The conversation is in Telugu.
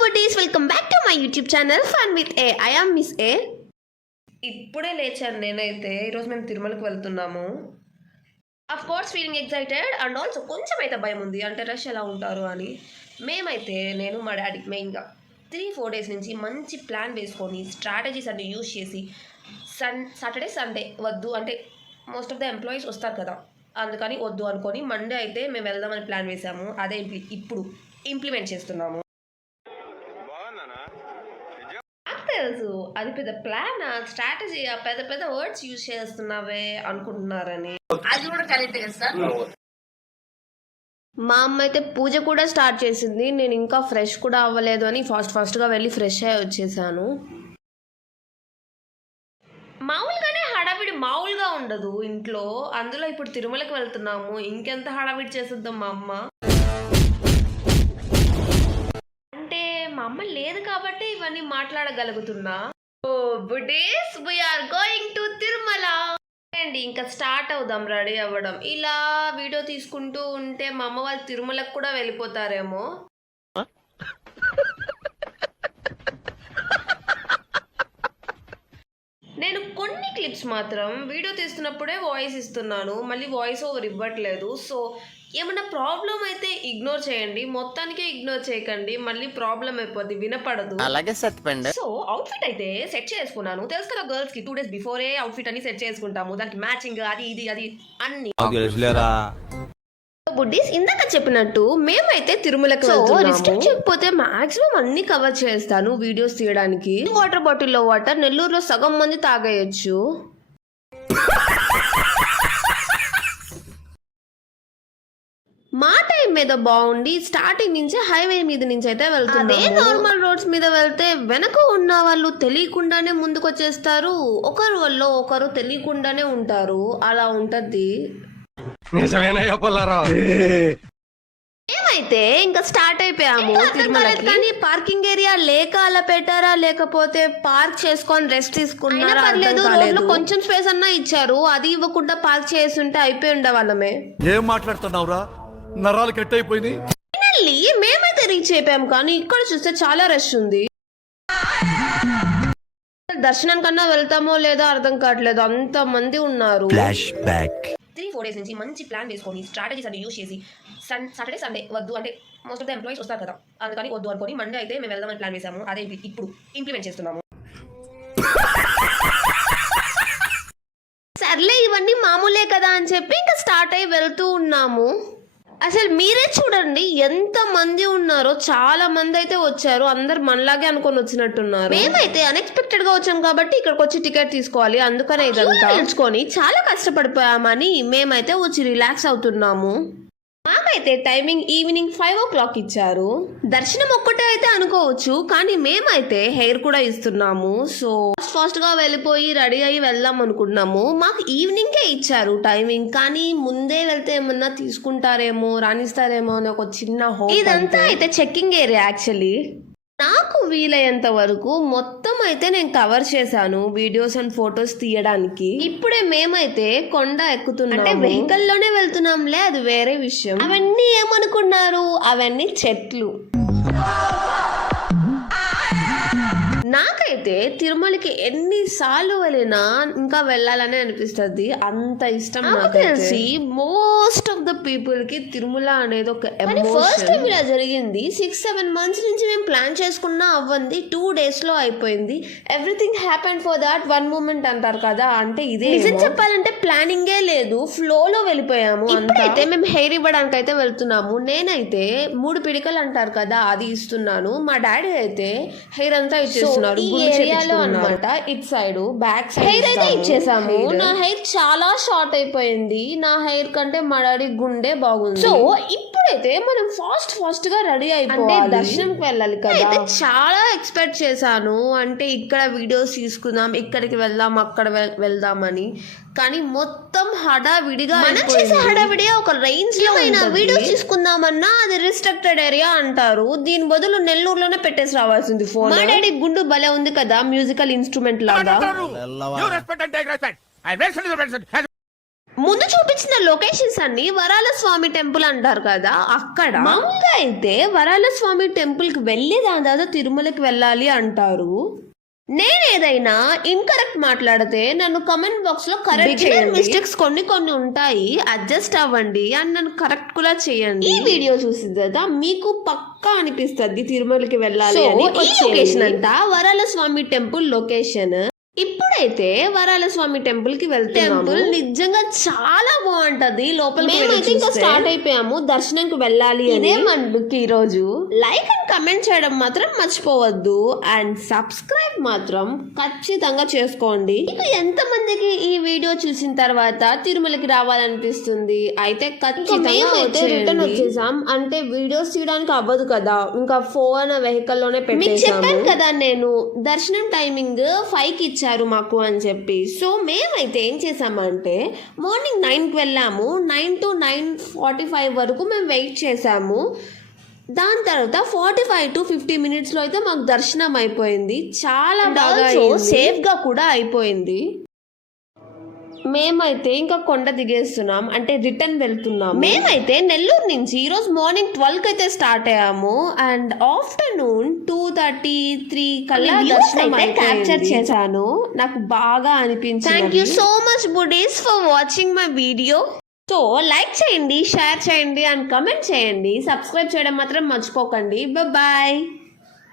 buddies, welcome back to my YouTube channel Fun with A. I am Miss A. ఇప్పుడే లేచాను నేనైతే. ఈరోజు మేము తిరుమలకి వెళ్తున్నాము. Of course feeling excited and also కొంచెం అయితే భయం ఉంది, అంటే రష్ ఎలా ఉంటారు అని. మేమైతే నేను మా డాడీ మెయిన్గా 3-4 డేస్ నుంచి మంచి ప్లాన్ వేసుకొని స్ట్రాటజీస్ అన్ని యూజ్ చేసి సాటర్డే సండే వద్దు, అంటే మోస్ట్ ఆఫ్ ద ఎంప్లాయీస్ వస్తారు కదా, అందుకని వద్దు అనుకొని మండే అయితే మేము వెళ్దామని ప్లాన్ వేసాము. అదే ఇప్పుడు ఇంప్లిమెంట్ చేస్తున్నాము. తెలుసు అది పెద్ద ప్లాన్, స్ట్రాటజీ, పెద్ద పెద్ద వర్డ్స్ యూజ్ చేస్తున్నావే అనుకుంటున్నారని. అది కూడా కరెక్ట్ కదా సార్. మా అమ్మ అయితే పూజ కూడా స్టార్ట్ చేసింది. నేను ఇంకా ఫ్రెష్ కూడా అవ్వలేదు అని ఫాస్ట్గా వెళ్ళి ఫ్రెష్ అయ్యి వచ్చేసాను. మామూలుగానే హడావిడి మామూలుగా ఉండదు ఇంట్లో, అందులో ఇప్పుడు తిరుమలకి వెళ్తున్నాము, ఇంకెంత హడావిడి చేస్తుందాం మా అమ్మ. అంటే మా అమ్మ లేదు కాబట్టి ఇవన్నీ మాట్లాడగలుగుతున్నా. Oh buddies, we are going to Tirumala అండి. ఇంకా స్టార్ట్ అవుదాం రెడీ అవ్వడం. ఇలా వీడియో తీసుకుంటూ ఉంటే మా అమ్మ వాళ్ళు తిరుమలకు కూడా వెళ్ళిపోతారేమో. నేను కొన్ని క్లిప్స్ మాత్రం వీడియో తీస్తున్నప్పుడే వాయిస్ ఇస్తున్నాను, మళ్ళీ వాయిస్ ఓవర్ ఇవ్వట్లేదు. సో ఏమన్నా ప్రాబ్లం అయితే ఇగ్నోర్ చేయండి, మొత్తానికే ఇగ్నోర్ చేయకండి, మళ్ళీ ప్రాబ్లం అయిపోద్ది, వినపడదు. అలాగే చెప్పండి. సో అవుట్ఫిట్ అయితే సెట్ చేసుకున్నాను. తెలుసు కదా గర్ల్స్ కి 2 days బిఫోరే అవుట్ఫిట్ అని సెట్ చేసుకుంటాము, దానికి మ్యాచింగ్ అది ఇది అన్ని. బుడ్డీస్, ఇందాక చెప్పినట్టు మేమైతే తిరుమలకి వెళ్తున్నాము. రిస్ట్రిక్ట్ చేయకపోతే మాక్సిమం అన్ని కవర్ చేస్తాను వీడియోస్ తీయడానికి. వాటర్ బాటిల్లో వాటర్ నెల్లూరులో సగం మంది తాగేయచ్చు. మా టైం మీద బాగుండి స్టార్టింగ్ నుంచి హైవే మీద నుంచి అయితే వెళ్తుంది. అదే నార్మల్ రోడ్స్ మీద వెళ్తే వెనక ఉన్న వాళ్ళు తెలియకుండానే ముందుకు వచ్చేస్తారు, ఒకరు వల్ల ఒకరు తెలియకుండానే ఉంటారు, అలా ఉంటది. మేమైతే ఇంకా స్టార్ట్ అయిపోయాము తిరుమలకి. కానీ పార్కింగ్ ఏరియా లేక అలా పెట్టారా, లేకపోతే పార్క్ చేసుకొని రెస్ట్ తీసుకున్నారా పర్లేదు. రోడ్లో కొంచెం స్పేస్ అన్నా ఇచ్చారు, అది ఇవ్వకుండా పార్క్ చేస్తుంటే అయిపోయి ఉండే వాళ్ళమే. ఏం మాట్లాడుతున్నావురా, నరాలు కట్ అయిపోయింది. ఫైనల్లీ మేమైతే రీచ్ అయిపోయాం, కానీ ఇక్కడ చూస్తే చాలా రష్ ఉంది. దర్శనం కన్నా వెళ్తామో లేదో అర్థం కావట్లేదు, అంత మంది ఉన్నారు. 3-4 డేస్ నుంచి మంచి ప్లాన్ వేసుకొని స్ట్రాటజీస్ అన్ని యూజ్ చేసి సాటర్డే సండే వద్దు, అంటే మోస్ట్ ఆఫ్ ద ఎంప్లాయీస్ వస్తారు కదా, అందుకని వద్దు అనుకొని మండే అయితే మేము వెళ్దామని ప్లాన్ వేసాము. అదే ఇప్పుడు ఇంప్లిమెంట్ చేస్తున్నాము. సర్లే ఇవన్నీ మామూలే కదా అని చెప్పి ఇంకా స్టార్ట్ అయ్యి వెళ్తూ ఉన్నాము. అసలు మీరే చూడండి ఎంత మంది ఉన్నారో, చాలా మంది అయితే వచ్చారు, అందరు మనలాగే అనుకొని వచ్చినట్టున్నారు. మేమైతే అన్ఎక్స్పెక్టెడ్ గా వచ్చాం కాబట్టి ఇక్కడికి వచ్చి టికెట్ తీసుకోవాలి, అందుకనే ఇదంతా తెలుసుకొని చాలా కష్టపడిపోయామని మేమైతే వచ్చి రిలాక్స్ అవుతున్నాము. మాకైతే టైమింగ్ ఈవినింగ్ 5 o'clock ఇచ్చారు. దర్శనం ఒక్కటే అయితే అనుకోవచ్చు, కానీ మేమైతే హెయిర్ కూడా ఇస్తున్నాము. సో ఫాస్ట్ గా వెళ్ళిపోయి రెడీ అయ్యి వెళ్దాం అనుకున్నాము. మాకు ఈవినింగే ఇచ్చారు టైమింగ్, కానీ ముందే వెళ్తే ఏమన్నా తీసుకుంటారేమో, రాణిస్తారేమో అని ఒక చిన్న హోప్. ఇదంతా అయితే చెక్కింగ్ ఏరియా. యాక్చువల్లీ నాకు వీలయ్యేంత వరకు మొత్తం అయితే నేను కవర్ చేశాను వీడియోస్ అండ్ ఫొటోస్ తీయడానికి. ఇప్పుడే మేమైతే కొండ ఎక్కుతున్నాం, అంటే వెహికల్ లోనే వెళ్తున్నాంలే, అది వేరే విషయం. అవన్నీ ఏమనుకున్నారు, అవన్నీ చెట్లు. నాకైతే తిరుమలకి ఎన్నిసార్లు వెళ్ళినా ఇంకా వెళ్ళాలని అనిపిస్తుంది, అంత ఇష్టం. నాకు తెలిసి మోస్ట్ ఆఫ్ ద పీపుల్ కి తిరుమల అనేది ఒక ఎమోషన్. ఫస్ట్ టైం ఇలా జరిగింది. 6-7 months నుంచి మేము ప్లాన్ చేసుకున్నా అవ్వంది, 2 days లో అయిపోయింది. Everything happen for that one moment అంటారు కదా, అంటే ఇదే. నిజం చెప్పాలంటే ప్లానింగే లేదు, ఫ్లో లో వెళ్ళిపోయాము. ఇప్పుడైతే మేము హెయిర్ ఇవ్వడానికి అయితే వెళ్తున్నాము. నేనైతే 3 పిడికలు అంటారు కదా, అది ఇస్తున్నాను. మా డాడీ అయితే హెయిర్ అంతా ఇచ్చేస్తున్నాడు. ఈ ఏరియాలో అన్నమాట, it side back side hair అయితే ఇచ్చేసాము. నా హెయిర్ చాలా షార్ట్ అయిపోయింది, నా హెయిర్ కంటే మా డాడీ గుండె బాగుంది. సో ఇప్పుడైతే మనం ఫాస్ట్ గా రెడీ అయిపోవాలి, దర్శనంకి వెళ్ళాలి కదా. అయితే చాలా ఎక్స్పెక్ట్ చేశాను, అంటే ఇక్కడ వీడియోస్ తీసుకుందాం, ఇక్కడికి వెళ్దాం, అక్కడ వెళ్దామని, కానీ మొత్తం హడావిడిగా హడావిడి ఒక రేంజ్ లో. వీడియోస్ తీసుకుందామన్నా అది రిస్ట్రిక్టెడ్ ఏరియా అంటారు, దీని బదులు నెల్లూరులోనే పెట్టేసి రావాల్సింది ఫోన్. మా డాడీ గుండు భలే ఉంది కదా, మ్యూజికల్ ఇన్స్ట్రుమెంట్ లాగా. ముందు చూపించిన లొకేషన్స్ అన్ని వరాల స్వామి టెంపుల్ అంటారు కదా, అక్కడ మామూలుగా అయితే వరాల స్వామి టెంపుల్ కి వెళ్ళి దాని తర్వాత తిరుమలకి వెళ్ళాలి అంటారు. నేను ఏదైనా ఇన్కరెక్ట్ మాట్లాడితే నన్ను కమెంట్ బాక్స్ లో కరెక్ట్ చేయండి. మిస్టేక్స్ కొన్ని ఉంటాయి, అడ్జస్ట్ అవ్వండి అండ్ నన్ను కరెక్ట్ కూడా చేయండి. ఈ వీడియో చూసిన తర్వాత మీకు పక్కా అనిపిస్తుంది తిరుమలకి వెళ్ళాలి అని. ఈ లొకేషన్ అంతా వరాల స్వామి టెంపుల్ లొకేషన్. ఇప్పుడైతే వరాల స్వామి టెంపుల్ కి వెళ్తున్నాము. టెంపుల్ నిజంగా చాలా బాగుంటది. లోపలికి ఇంకా స్టార్ట్ అయిపోయాము దర్శనంకి వెళ్ళాలి. ఇదే మనకి ఈ రోజు లైక్ అండ్ కమెంట్ చేయడం మాత్రం మర్చిపోవద్దు అండ్ సబ్స్క్రైబ్ మాత్రం ఖచ్చితంగా చేసుకోండి. మీకు ఎంత మందికి ఈ వీడియో చూసిన తర్వాత తిరుమలకి రావాలనిపిస్తుంది అయితే ఖచ్చితంగా రిటర్న్ వచ్చేసాం. అంటే వీడియోస్ తీయడానికి అవ్వదు కదా, ఇంకా ఫోన్ వెహికల్ లోనే పెట్టేసాము. చెప్పాను కదా నేను దర్శనం టైమింగ్ 5కి ఇచ్చారు మాకు అని చెప్పి. సో మేమైతే ఏం చేసామంటే మార్నింగ్ 9కి వెళ్ళాము. 9 to 9:45 వరకు మేము వెయిట్ చేసాము. దాని తర్వాత 45 to 50 minutes లో అయితే మాకు దర్శనం అయిపోయింది. చాలా బాగా సేఫ్ గా కూడా అయిపోయింది. మేమైతే ఇంకా కొండ దిగేస్తున్నాం, అంటే రిటర్న్ వెళ్తున్నాం. మేమైతే నెల్లూరు నుంచి ఈరోజు మార్నింగ్ 12కి అయితే స్టార్ట్ అయ్యాము అండ్ ఆఫ్టర్నూన్ 2:33 కల్లా దర్శనం క్యాప్చర్ చేశాను. నాకు బాగా అనిపించింది. Thank you so much buddies for watching my video. So like చేయండి, షేర్ చేయండి అండ్ కమెంట్ చేయండి. సబ్స్క్రైబ్ చేయడం మాత్రం మర్చిపోకండి. బాయ్.